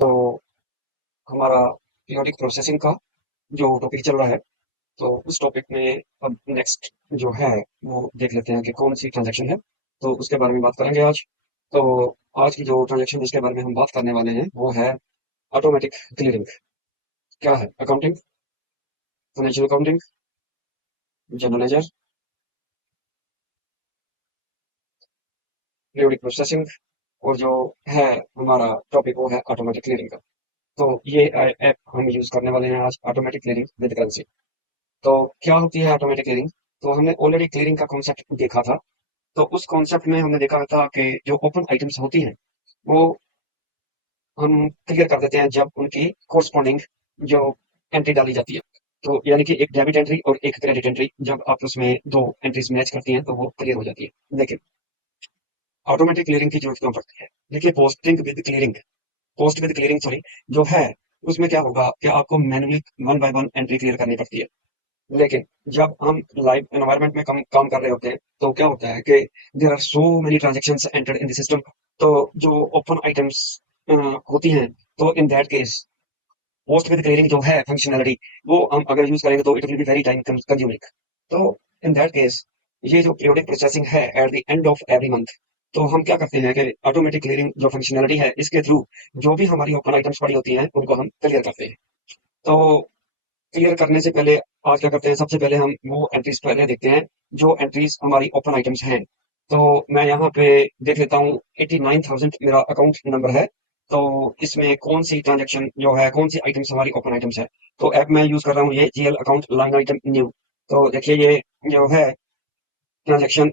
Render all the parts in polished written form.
तो हमारा periodic processing का जो टॉपिक चल रहा है, तो उस टॉपिक में अब नेक्स्ट जो है वो देख लेते हैं कि कौन सी ट्रांजैक्शन है। तो उसके बारे में बात करेंगे आज। तो आज की जो ट्रांजैक्शन जिसके बारे में हम बात करने वाले हैं वो है ऑटोमेटिक क्लियरिंग। क्या है? Accounting, financial accounting, general ledger, periodic processing, और जो है हमारा टॉपिक वो है ऑटोमेटिक क्लियरिंग का। तो ये ऐप हम यूज करने वाले हैं आज, ऑटोमेटिक क्लियरिंग विद करेंसी। तो क्या होती है ऑटोमेटिक क्लियरिंग? तो हमने ऑलरेडी क्लियरिंग का कॉन्सेप्ट देखा था। तो उस कॉन्सेप्ट में हमने देखा था कि जो ओपन आइटम्स होती हैं वो हम क्लियर कर देते हैं जब उनकी कोरस्पॉन्डिंग जो एंट्री डाली जाती है। तो यानी कि एक डेबिट एंट्री और एक क्रेडिट एंट्री जब आप उसमें दो एंट्रीज मैच करती हैं तो वो क्लियर हो जाती है। लेकिन ऑटोमेटिक क्लियरिंग की जरूरत क्यों पड़ती है? देखिए, पोस्ट विद क्लियरिंग सॉरी, जो है उसमें क्या होगा कि आपको manually one by one entry clear करनी पड़ती है। लेकिन जब हम लाइव एनवायरनमेंट में काम कर रहे होते हैं तो क्या होता है कि there are so many transactions entered in the system. तो जो ओपन आइटम्स होती हैं, तो in that case post with clearing जो है फंक्शनैलिटी, वो हम अगर यूज करेंगे तो it will be very time consuming. तो इन दैट केस ये जो पीरियोडिक प्रोसेसिंग है at the end of every month, तो हम क्या करते हैं कि ऑटोमेटिक क्लियरिंग जो फंक्शनैलिटी है इसके थ्रू जो भी हमारी ओपन आइटम्स पड़ी होती हैं उनको हम क्लियर करते हैं। तो क्लियर करने से पहले आज क्या करते हैं, सबसे पहले हम वो एंट्रीज पहले देखते हैं जो एंट्रीज हमारी ओपन आइटम्स हैं। तो मैं यहाँ पे देख लेता हूँ 89,000 मेरा अकाउंट नंबर है। तो इसमें कौन सी ट्रांजेक्शन जो है, कौन सी आइटम्स हमारी ओपन आइटम्स है। तो ऐप मैं यूज कर रहा हूँ ये GL account line item new. तो देखिए ये जो है ट्रांजेक्शन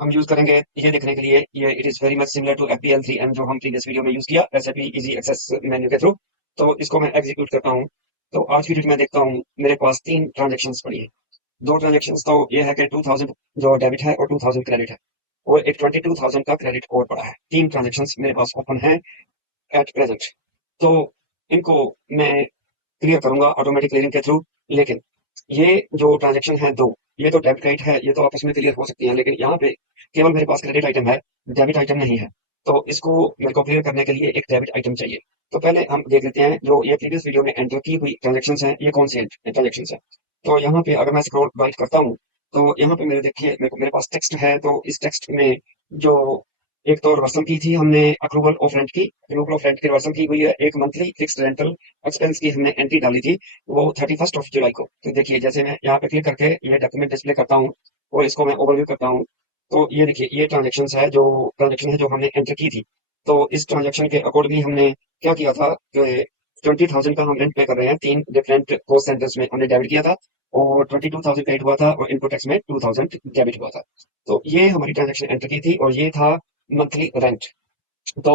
हम यूज करेंगे ये देखने के लिए, ये it is very much similar to FPL3M जो हम प्रीवियस वीडियो में यूज किया SAP इजी एक्सेस मेन्यू के थ्रू। तो इसको मैं एग्जीक्यूट करता हूँ। तो आज की डेट में देखता हूँ मेरे पास तीन ट्रांजेक्शन्स पड़ी है। दो ट्रांजेक्शन्स तो ये है कि 2000 जो डेबिट है और 2000 क्रेडिट है, और एक 22,000 का क्रेडिट और पड़ा है। तीन ट्रांजेक्शन्स मेरे पास ओपन है एट प्रेजेंट। तो इनको मैं क्लियर करूंगा ऑटोमेटिक क्लियरिंग के थ्रू। लेकिन ये जो ट्रांजेक्शन है दो, ये तो डेबिट क्रेडिट है, ये तो आपस में क्लियर हो सकती है, लेकिन यहाँ पे केवल मेरे पास क्रेडिट आइटम है, डेबिट आइटम नहीं है। तो इसको मेरे को क्लियर करने के लिए एक डेबिट आइटम चाहिए। तो पहले हम देख लेते हैं जो ये प्रीवियस वीडियो में एंटर की हुई ट्रांजेक्शन है ये कौन सी ट्रांजेक्शन है। तो यहाँ पे अगर मैं स्क्रॉल राइट करता हूँ तो यहाँ पे मेरे देखिए मेरे पास टेक्स्ट है। तो इस टेक्स्ट में जो एक तो रिवर्सल की थी हमने, अप्रूवल ऑफ रेंट की रिवर्सल की हुई है। एक मंथली फिक्स्ड रेंटल एक्सपेंस की हमने एंट्री डाली थी, वो 31 जुलाई को। तो देखिए जैसे मैं यहाँ पे क्लिक करके ये डॉक्यूमेंट डिस्प्ले करता हूँ और इसको मैं ओवरव्यू करता हूँ, तो ये देखिए ये ट्रांजेक्शन है जो हमने एंटर की थी। तो इस ट्रांजेक्शन के अकॉर्डिंगली हमने क्या किया था कि 20,000 का हम रेंट पे कर रहे हैं, तीन डिफरेंट कॉस्ट सेंटर्स में हमने डेबिट किया था, और 22,000 क्रेडिट हुआ था और इनपुट टैक्स में 2,000 डेबिट हुआ था। तो ये हमारी ट्रांजेक्शन एंटर की थी और ये था मंथली रेंट। तो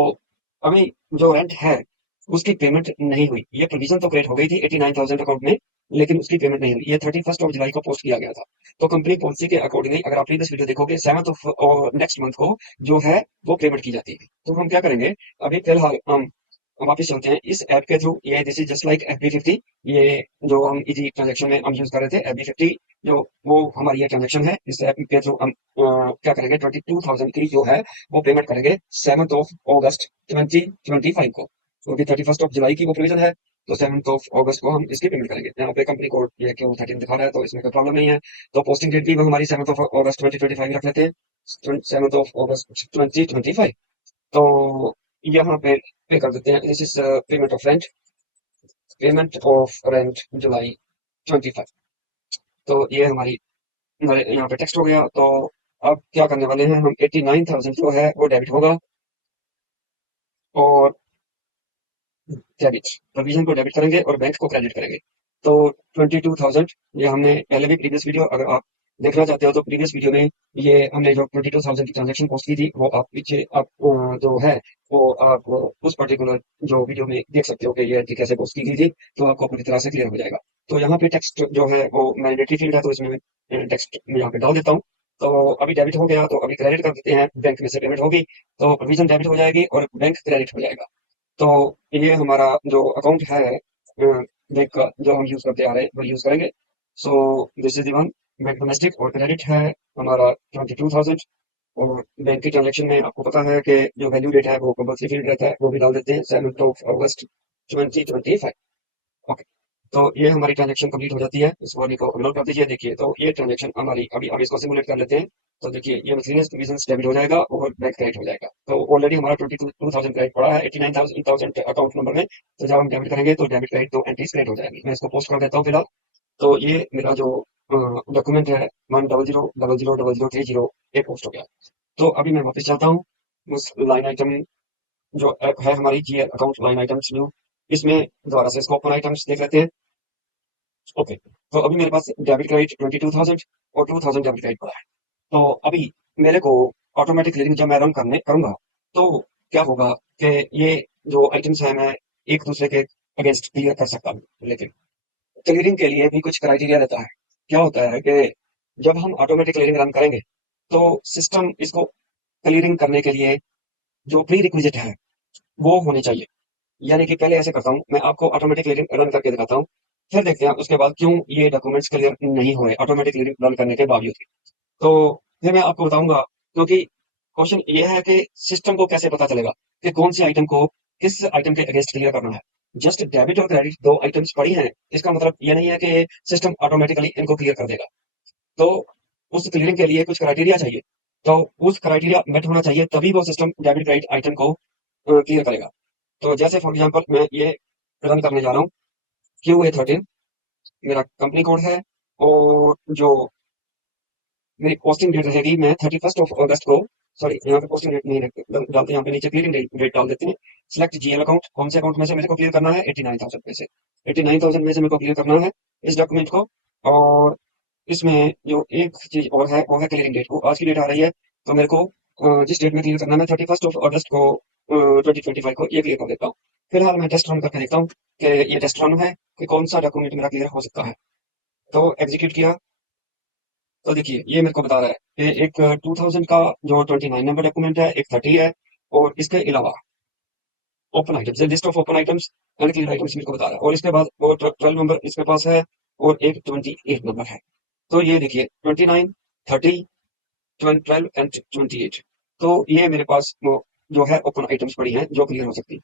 अभी जो रेंट है उसकी पेमेंट नहीं हुई। ये प्रोविजन तो क्रिएट हो गई थी 89,000 अकाउंट में, लेकिन उसकी पेमेंट नहीं हुई। ये 31 जुलाई को पोस्ट किया गया था। तो कंपनी पॉलिसी के अकॉर्डिंगली अगर आप प्रीवियस वीडियो देखोगे 7 ऑफ नेक्स्ट मंथ को जो है वो पेमेंट की जाती है। तो हम क्या करेंगे, अभी फिलहाल हम वापिस चलते हैं इस ऐप के थ्रू। ये this is just like FB50। ये जो हम इजी ट्रांजेक्शन में हम यूज कर रहे थे FB50, जो वो हमारी ये ट्रांजेक्शन है। इस ऐप के थ्रू हम क्या करेंगे, 22,000 की जो है वो पेमेंट करेंगे 7 अगस्त 2025 को। तो अभी 31 जुलाई की वो प्रोविजन है, तो 7 अगस्त को हम इसकी पेमेंट करेंगे। यहाँ पे कंपनी कोड ये क्यों 13 दिखा रहा है, तो इसमें कोई प्रॉब्लम नहीं है। तो पोस्टिंग डेट भी वो हमारी 7 अगस्त 2025 रख लेते हैं, 7 अगस्त 2025। तो यहाँ पे कर देते हैं this is payment of rent July 25। तो ये हमारे यहाँ पे टेक्स्ट हो गया। तो अब क्या करने वाले हैं हम, 89,000 जो है वो डेबिट होगा और डेबिट, प्रोविजन को डेबिट करेंगे और बैंक को क्रेडिट करेंगे। तो 22,000 ये हमने पहले भी प्रीवियस वीडियो अगर आप देखना चाहते हो तो प्रीवियस वीडियो में ये हमने जो 22,000 की ट्रांजेक्शन पोस्ट की थी वो आप पीछे आप जो है वो आप उस पर्टिकुलर जो वीडियो में देख सकते हो कि ये एंट्री कैसे पोस्ट की गई थी। तो आपको पूरी तरह से क्लियर हो जाएगा। तो यहाँ पे टेक्स्ट जो है वो मैंडेटरी फील्ड है, तो इसमें मैं टेक्स्ट यहाँ पे डाल देता हूँ। तो अभी डेबिट हो गया, तो अभी क्रेडिट कर देते हैं, बैंक में से पेमेंट होगी तो प्रोविजन डेबिट हो जाएगी और बैंक क्रेडिट हो जाएगा। तो ये हमारा जो अकाउंट है बैंक का जो हम यूज करते आ रहे हैं वो यूज करेंगे। So this is the one, bank domestic, और क्रेडिट है हमारा 22,000 और बैंक की ट्रांजैक्शन में आपको पता है कि जो वैल्यू डेट है वो कंपल्सरी फील्ड रहता है, वो भी डाल देते हैं 7 ओके। तो ये हमारी ट्रांजेक्शन कंप्लीट हो जाती है। इस वाली को अपलोड कर दीजिए। देखिए तो ये ट्रांजेक्शन हमारी अभी अब इसको सिमुलेट कर लेते हैं। तो देखिए ये मिसलेनियस प्रोविजंस डेबिट हो जाएगा और बैंक क्रेडिट हो जाएगा। तो ऑलरेडी हमारा 22,000 क्रेडिट पड़ा है 89,000 अकाउंट नंबर में। तो जब हम डेबिट करेंगे तो डेबिट क्रेडिट दो एंट्रीज क्रेडिट हो जाएगी। मैं इसको पोस्ट कर देता हूँ फिलहाल। तो ये मेरा जो डॉक्यूमेंट है 100000030 ये पोस्ट हो गया। तो अभी मैं वापस जाता हूँ उस लाइन आइटम जो ऐप है हमारी जी अकाउंट लाइन आइटम्स न्यू, इसमें दोबारा से इसको ओपन आइटम्स देख लेते हैं। ओके। तो अभी मेरे पास डेबिट क्रेडिट 22,000 और 2,000 डेबिट क्रेडिट पड़ा है। तो अभी मेरे को ऑटोमेटिक क्लियरिंग जब मैं रन करने करूंगा तो क्या होगा कि ये जो आइटम्स है मैं एक दूसरे के अगेंस्ट क्लियर कर सकता हूँ। लेकिन क्लियरिंग के लिए भी कुछ क्राइटेरिया रहता है। क्या होता है कि जब हम ऑटोमेटिक क्लियरिंग रन करेंगे तो सिस्टम इसको क्लियरिंग करने के लिए जो प्री रिक्विजिट है वो होने चाहिए। यानी कि पहले ऐसे करता हूँ, मैं आपको ऑटोमेटिक क्लियरिंग रन करके दिखाता हूँ, फिर देखते हैं उसके बाद क्यों ये डॉक्यूमेंट्स क्लियर नहीं हो रहे ऑटोमेटिक क्लियरिंग रन करने के बावजूद। तो फिर मैं आपको बताऊंगा, क्योंकि क्वेश्चन ये है कि सिस्टम को कैसे पता चलेगा कि कौन सी आइटम को किस आइटम के अगेंस्ट क्लियर करना है। जस्ट डेबिट और क्रेडिट दो आइटम्स पड़ी हैं, इसका मतलब ये नहीं है कि सिस्टम ऑटोमेटिकली इनको क्लियर कर देगा। तो उस क्लियरिंग के लिए कुछ क्राइटेरिया चाहिए। तो उस क्राइटेरिया मेट होना चाहिए, तभी वो सिस्टम डेबिट क्रेडिट आइटम को क्लियर करेगा। तो जैसे फॉर एग्जांपल मैं ये रन करने जा रहा हूँ, QA13 मेरा कंपनी कोड है। और जो मेरी पोस्टिंग डेट रहेगी, मैं 31 अगस्त को, सॉरी यहाँ पे पोस्टिंग डेट नहीं डालते, यहाँ पे नीचे क्लियरिंग डेट डाल देते हैं। सिलेक्ट जीएल अकाउंट, कौन से अकाउंट में से मेरे को क्लियर करना है, 89,000 में से। 89,000 में से मेरे को क्लियर करना है इस डॉक्यूमेंट को। और इसमें जो एक चीज और है वो है क्लियरिंग डेट को, आज की डेट आ रही है। तो मेरे को जिस डेट में क्लियर करना है, मैं 31 अगस्त को 2025 को ये क्लियर कर देता हूँ। फिलहाल मैं टेस्ट रन करके देखता हूँ कि ये टेस्ट रन है कि कौन सा डॉक्यूमेंट मेरा क्लियर हो सकता है। तो एग्जीक्यूट किया। तो देखिए ये मेरे को बता रहा है कि एक 2000 का जो 29 नंबर डॉक्यूमेंट है, एक 30 है। और इसके अलावा open items, list of open items and clear items मेरे को बता रहा है। और इसके बाद वो 12 नंबर इसके पास है और एक 28 नंबर है। तो ये देखिए 29, 30, 12 एंड 28। तो ये मेरे पास वो जो है ओपन आइटम्स पड़ी हैं जो क्लियर हो सकती है।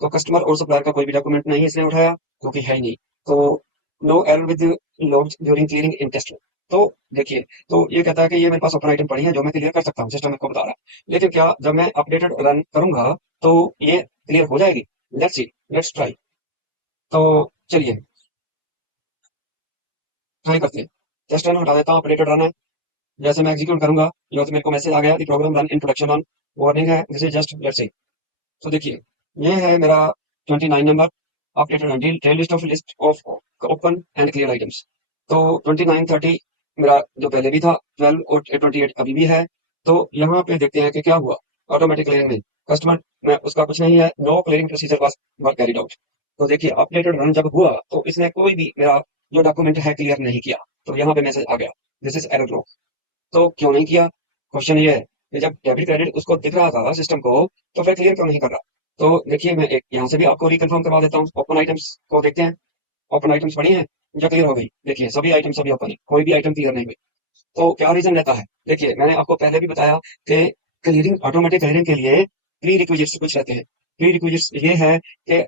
तो कस्टमर और सप्लायर का कोई भी डॉक्यूमेंट नहीं इसने उठाया क्योंकि है ही नहीं। तो no error with logged during cleaning in test. तो देखिए, तो ये कहता है कि ये मेरे पास ओपन आइटम पड़ी है जो मैं क्लियर कर सकता हूँ, सिस्टम मेरे को बता रहा है। लेकिन क्या जब मैं अपडेटेड रन करूंगा तो ये क्लियर हो जाएगी? Let's see, let's try. तो चलिए ट्राई करते हैं। टेस्ट रन हटा देता हूँ, अपडेटेड रन है। जैसे मैं एग्जीक्यूट करूंगा जो तो मेरे को मैसेज आ गया, program run in production on, warning है, this is just let's see. तो देखिए ये है मेरा 29 number, updated tail list of open and clear items. तो 29, 30 मेरा जो पहले भी था, 12 और 28 अभी भी है। तो यहाँ पे देखते हैं कि क्या हुआ ऑटोमेटिक क्लियरिंग में। कस्टमर में उसका कुछ नहीं है, no clearing procedure was work carried out. तो देखिए अपडेटेड रन जब हुआ तो इसने कोई भी मेरा जो डॉक्यूमेंट है क्लियर नहीं किया। तो यहाँ पे मैसेज आ गया, दिस इज एरर। तो क्यों नहीं किया? क्वेश्चन ये है कि जब डेबिट क्रेडिट उसको दिख रहा था सिस्टम को, तो फिर क्लियर क्यों नहीं कर रहा? तो देखिए मैं एक यहाँ से भी आपको रिकन्फर्म करवा देता हूँ। ओपन आइटम्स को देखते हैं, ओपन आइटम्स पड़ी हैं जो क्लियर हो गई। देखिए सभी आइटम सभी ओपन है, कोई भी आइटम क्लियर नहीं हुई। तो क्या रीजन रहता है? देखिए मैंने आपको पहले भी बताया कि क्लियरिंग ऑटोमेटिक क्लियरिंग के लिए प्री रिक्विजिट्स कुछ रहते हैं। प्री रिक्विजिट्स ये है कि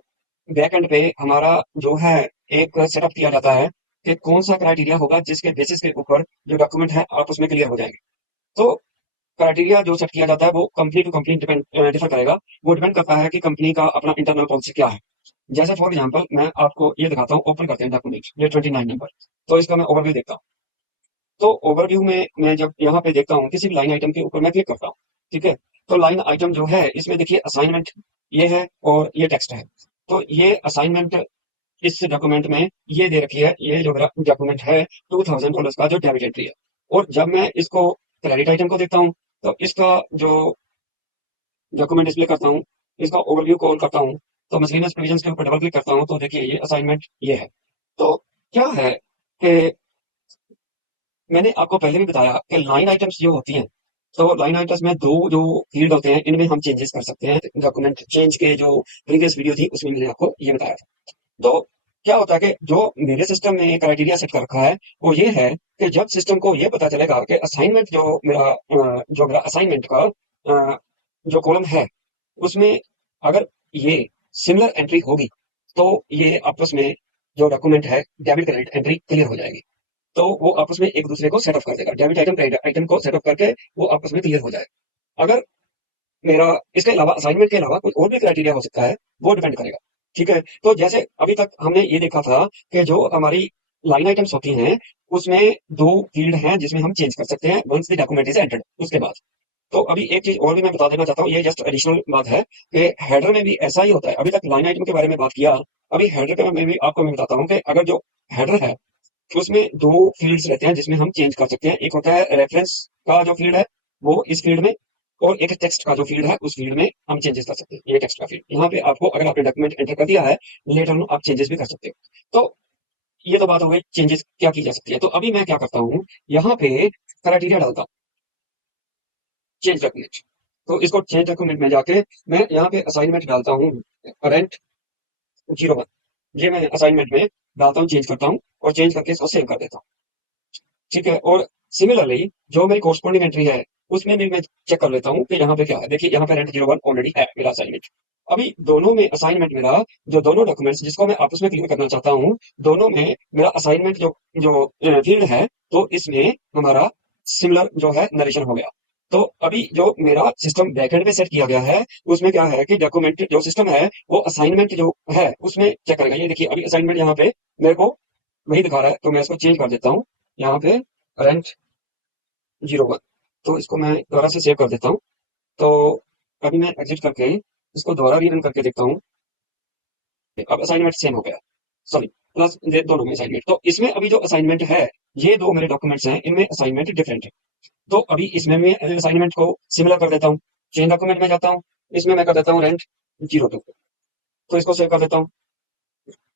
बैक एंड पे हमारा जो है एक सेटअप किया जाता है कि कौन सा क्राइटेरिया होगा जिसके बेसिस के ऊपर जो डॉक्यूमेंट है आप उसमें क्लियर हो जाएंगे। तो क्राइटेरिया जो सेट किया जाता है वो कंपनी टू कंपनी डिफर करेगा। वो डिपेंड करता है कि कंपनी का अपना इंटरनल पॉलिसी क्या है। जैसे फॉर एग्जांपल मैं आपको ये दिखाता हूँ, ओपन करते हैं डॉक्यूमेंट ये 29 नंबर। तो इसका मैं ओवरव्यू देखता हूँ। तो ओवरव्यू में मैं जब यहाँ पे देखता हूँ किसी भी लाइन आइटम के ऊपर मैं क्लिक करता हूँ, ठीक है। तो लाइन आइटम जो है इसमें देखिए असाइनमेंट ये है और ये टेक्स्ट है। तो ये असाइनमेंट इस डॉक्यूमेंट में ये दे रखी है, ये जो डॉक्यूमेंट है 2000 का जो डेबिट एंट्री है। और जब मैं इसको क्रेडिट आइटम को देखता हूँ तो इसका जो डॉक्यूमेंट डिस्प्ले करता हूँ, इसका ओवरव्यू कॉल करता हूँ, तो मिसलेनियस प्रोविजंस के ऊपर डबल क्लिक करता हूँ तो देखिए ये असाइनमेंट ये है। तो क्या है कि मैंने आपको पहले भी बताया कि लाइन आइटम्स जो होती हैं, तो लाइन आइटम्स में दो जो फील्ड होते हैं इनमें हम चेंजेस कर सकते हैं। डॉक्यूमेंट चेंज के जो प्रीवियस वीडियो थी उसमें मैंने आपको ये बताया था। तो क्या होता है कि जो मेरे सिस्टम में क्राइटेरिया सेट कर रखा है वो ये है कि जब सिस्टम को ये पता चलेगा कि असाइनमेंट जो मेरा असाइनमेंट का अ, जो कॉलम है उसमें अगर ये सिमिलर एंट्री होगी तो ये आपस में जो डॉक्यूमेंट है डेबिट क्रेडिट एंट्री क्लियर हो जाएगी। तो वो आपस में एक दूसरे को सेटअप कर देगा, डेबिट आइटम क्रेडिट आइटम को सेटअप करके वो आपस में क्लियर हो जाएगा। अगर मेरा इसके अलावा असाइनमेंट के अलावा कोई और भी क्राइटेरिया हो सकता है, वो डिपेंड करेगा। ठीक है? तो जैसे अभी तक हमने ये देखा था कि जो हमारी लाइन आइटम्स होती हैं, उसमें 2 फील्ड हैं जिसमें हम चेंज कर सकते हैं once the document is entered उसके बाद। तो अभी एक चीज़ और भी मैं बता देना चाहता हूँ, ये जस्ट एडिशनल बात है कि हेडर में भी ऐसा ही होता है। अभी तक लाइन आइटम के बारे में बात किया, अभी हेडर के में भी आपको मैं बताता हूँ कि अगर जो हेडर है, उसमें 2 फील्ड्स रहते हैं जिसमें हम चेंज कर सकते हैं। एक होता है रेफरेंस का जो फील्ड है, वो इस फील्ड में, और एक टेक्स्ट का जो फील्ड है, उस फील्ड में हम चेंजेस कर सकते हैं। ये टेक्स्ट का फील्ड, यहाँ पे आपको अगर आपने डॉक्यूमेंट एंटर कर दिया है, लेटर ऑन आप चेंजेस भी कर सकते हो। तो ये तो बात हो गई चेंजेस क्या की जा सकती है। तो अभी मैं क्या करता हूँ, यहाँ पे क्राइटेरिया डालता हूँ, चेंज डॉक्यूमेंट। तो इसको चेंज डॉक्यूमेंट में जाके मैं यहाँ पे असाइनमेंट डालता हूँ, करंट 01। ये मैं असाइनमेंट में डालता हूँ, चेंज करता हूँ और चेंज करके इसको सेव कर देता हूँ। ठीक है? और सिमिलरली जो मेरी कोरस्पॉन्डिंग एंट्री है, उसमें भी मैं चेक कर लेता हूँ कि यहाँ पे क्या है। देखिए यहाँ पे रेंट 01 ऑलरेडी है मेरा असाइनमेंट। अभी दोनों में असाइनमेंट मेरा, जो दोनों डॉक्यूमेंट्स जिसको मैं आपस में क्लियर करना चाहता हूँ, दोनों में मेरा असाइनमेंट जो जो फील्ड है, तो इसमें हमारा सिमिलर जो है नरेशन हो गया। तो अभी जो मेरा सिस्टम बैकएंड पे सेट किया गया है, उसमें क्या है कि डॉक्यूमेंट जो सिस्टम है वो असाइनमेंट जो है उसमें चेक करेगा। ये देखिए अभी असाइनमेंट यहाँ पे मेरे को वही दिखा रहा है, तो मैं इसको चेंज कर देता हूँ। यहाँ पे करंट 01, तो इसको मैं दोबारा से सेव कर देता हूँ। तो अभी मैं एग्जिट करके इसको दोबारा रीरन करके देखता हूँ। अब असाइनमेंट सेम हो गया, सॉरी, प्लस ये दोनों में असाइनमेंट। तो इसमें अभी जो असाइनमेंट है, ये दो मेरे डॉक्यूमेंट्स हैं, इनमें असाइनमेंट डिफरेंट है। तो अभी इसमें मैं असाइनमेंट को सिमिलर कर देता हूँ, चेंज डॉक्यूमेंट में जाता हूँ, इसमें मैं कर देता हूँ रेंट 02। तो इसको सेव कर देता हूँ।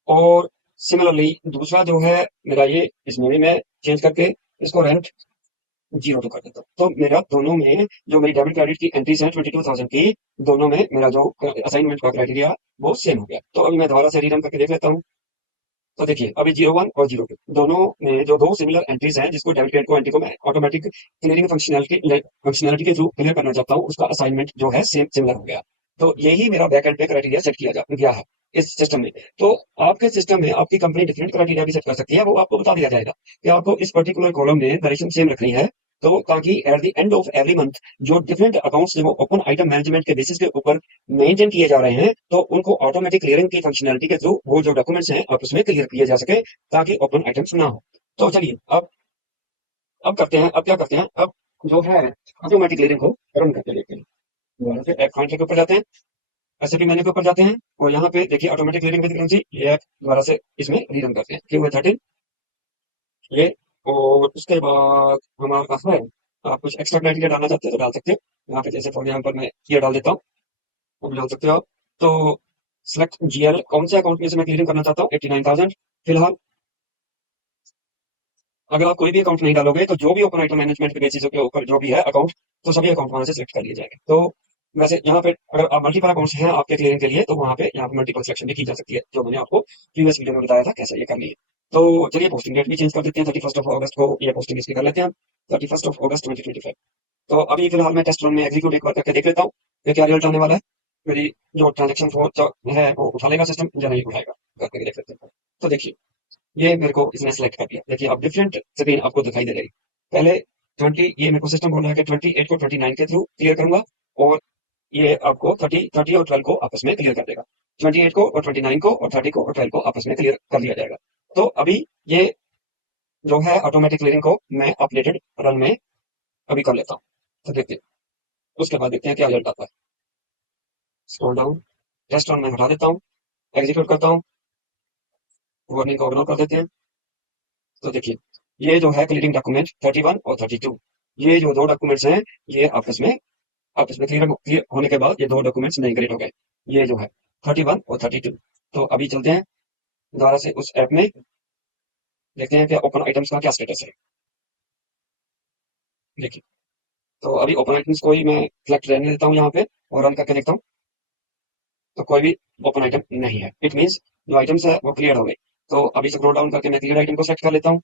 और सिमिलरली दूसरा जो है मेरा, ये इसमें भी मैं चेंज करके इसको रेंट 02 कर देता हूँ। तो मेरा दोनों में जो मेरी डेबिट क्रेडिट की एंट्रीज हैं 22,000 की, दोनों में मेरा जो असाइनमेंट का क्राइटेरिया वो सेम हो गया। तो अभी मैं दोबारा से रीरन करके देख लेता हूँ। तो देखिए अभी 01 और 02 दोनों में जो दो सिमिलर एंट्रीज हैं, जिसको डेबिट क्रेडिट को एंट्री को मैं ऑटोमेटिक क्लियरिंग फंक्शनलिटी के थ्रू क्लियर करना चाहता हूँ, उसका असाइनमेंट जो है सेम सिमिलर हो गया। तो यही मेरा बैक एंड पे क्राइटेरिया सेट किया जा गया है इस सिस्टम में। तो आपके सिस्टम में आपकी कंपनी डिफरेंट क्राइटेरिया भी सेट कर सकती है, वो आपको बता दिया जाएगा कि आपको इस पर्टिकुलर कॉलम में नरेशन सेम रखनी है। तो ताकि eight the end of every month जो डिफरेंट अकाउंट्स जो ओपन आइटम मैनेजमेंट के बेसिस के ऊपर मेंटेन किए जा रहे हैं, तो उनको ऑटोमेटिक क्लियरिंग की फंक्शनलिटी के थ्रू वो जो डॉक्यूमेंट्स हैं आप उसमें क्लियर किए जा सके, ताकि ओपन आइटम्स ना हो। तो चलिए अब करते हैं, अब क्या करते हैं, अब जो है ऑटोमेटिक क्लियरिंग को रन करके देखते हैं। दोबारा से ऐप फाइंडर के ऊपर जाते हैं, एसएपी मेन्यू के ऊपर जाते हैं, और यहाँ पे देखिए ऑटोमेटिक क्लियरिंग विद करेंसी, ये ऐप दोबारा से इसमें रीरन करते हैं। क्यों है 13 ये। और उसके बाद हमारे पास है, आप कुछ एक्स्ट्रा क्राइटेरिया डालना चाहते हैं तो डाल सकते हो। यहाँ पे जैसे फॉर एग्जाम्पल मैं ये डाल देता हूँ, वो भी डाल सकते हो आप। तो सिलेक्ट जीएल, कौन से अकाउंट में से मैं क्लियरिंग करना चाहता हूँ, 89,000 फिलहाल। अगर आप कोई भी अकाउंट नहीं डालोगे तो जो भी ओपन आइटम मैनेजमेंट के बेसिस के ऊपर जो भी है अकाउंट, तो सभी अकाउंट वहां से सिलेक्ट कर लिए जाएंगे। तो वैसे यहाँ पे अगर आप मल्टीपल अकाउंट्स हैं आपके क्लियरिंग के लिए, तो वहाँ पे यहाँ पे मल्टीपल सिलेक्शन भी की जा सकती है, जो मैंने आपको प्रीवियस वीडियो में बताया था कैसे ये करनी है। तो चलिए पोस्टिंग डेट भी चेंज कर देते हैं, 31 ऑफ अगस्त को ये पोस्टिंग इसकी कर लेते हैं, 31 ऑफ अगस्त 2025। तो अभी फिलहाल मैं टेस्ट रन में एग्जीक्यूट एक बार करके देख लेता हूँ कि क्या रिजल्ट आने वाला है। मेरी जो ट्रांजेक्शन है वो उठा लेगा सिस्टम या नहीं उठाएगा, करके देख लेते हैं। तो देखिए ये मेरे को इसने सेलेक्ट कर लिया। देखिए अब डिफरेंट स्क्रीन आपको दिखाई दे रही। पहले 20, ये मेरे को सिस्टम बोल रहा है कि 28 को 29 के थ्रू क्लियर करूंगा, और ये आपको 30 और 12 को आपस में क्लियर कर देगा। 28 को और 29 को और 30 को और 12 को आपस में क्लियर कर लिया जाएगा। तो अभी ये जो है ऑटोमेटिक क्लियरिंग को मैं अपडेटेड रन में अभी कर लेता हूँ। तो देखते हैं, उसके बाद देखते हैं क्या रिजल्ट आता है। स्क्रॉल डाउन, टेस्ट रन में हटा देता हूँ, एग्जीक्यूट करता हूँ, वार्निंग को इग्नोर कर देते हैं। तो देखिए ये जो है क्लियरिंग डॉक्यूमेंट 31 और 32, ये जो दो डॉक्यूमेंट्स हैं, ये आपस में क्लियर होने के बाद ये दो डॉक्यूमेंट्स नहीं क्रिएट हो गए, ये जो है 31 और 32। तो अभी चलते हैं दोबारा से उस ऐप में, देखते हैं कि ओपन आइटम्स का क्या स्टेटस है। देखिए तो अभी ओपन आइटम्स को ही मैं सिलेक्ट रहने देता हूँ यहाँ पे, और रन करके देखता हूँ। तो कोई भी ओपन आइटम नहीं है, इट मीन्स जो आइटम्स है वो क्लियर हो गए। तो अभी स्क्रॉल डाउन करके मैं क्लियर आइटम को सेलेक्ट कर लेता हूँ,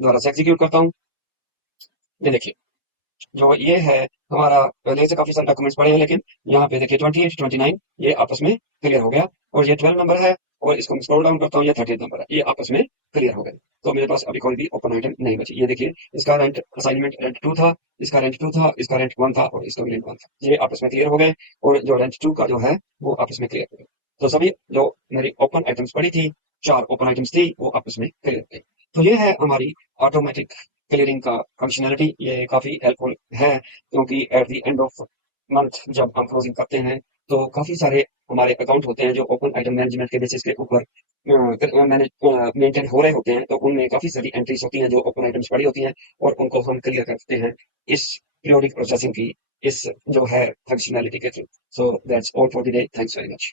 दोबारा से एग्जीक्यूट करता हूँ। ये देखिए, जो ये है हमारा, पहले से काफी सारे डॉक्यूमेंट्स पड़े हैं, लेकिन यहाँ पे देखिए 28 29 ये आपस में क्लियर हो गया। और ये 12 नंबर है, और इसको मैं स्क्रॉल डाउन करता हूँ, ये 30 नंबर है, ये आपस में क्लियर हो गए। तो मेरे पास अभी कोई भी ओपन आइटम नहीं बची। ये देखिए, इसका रेंट असाइनमेंट रेंट टू था, इसका रेंट टू था, इसका रेंट वन था, और इसका भी रेंट वन था। ये आपस में क्लियर हो गए, और जो रेंट टू का जो है वो आपस में क्लियर हो गए। तो सभी जो मेरी ओपन आइटम्स पड़ी थी, चार ओपन आइटम्स थी, वो आपस में क्लियर हो गई। तो ये है हमारी ऑटोमेटिक क्लियरिंग का फंक्शनैलिटी। ये काफी हेल्पफुल है, क्योंकि eight the end of month जब हम क्लोजिंग करते हैं, तो काफी सारे हमारे अकाउंट होते हैं जो ओपन आइटम मैनेजमेंट के बेसिस के ऊपर मेंटेन हो रहे होते हैं। तो उनमें काफी सारी एंट्रीज होती हैं जो ओपन आइटम्स पड़ी होती हैं, और उनको हम क्लियर करते हैं इस पीरियोडिक प्रोसेसिंग की, इस जो है फंक्शनैलिटी के through. So that's all for the day, thanks very much.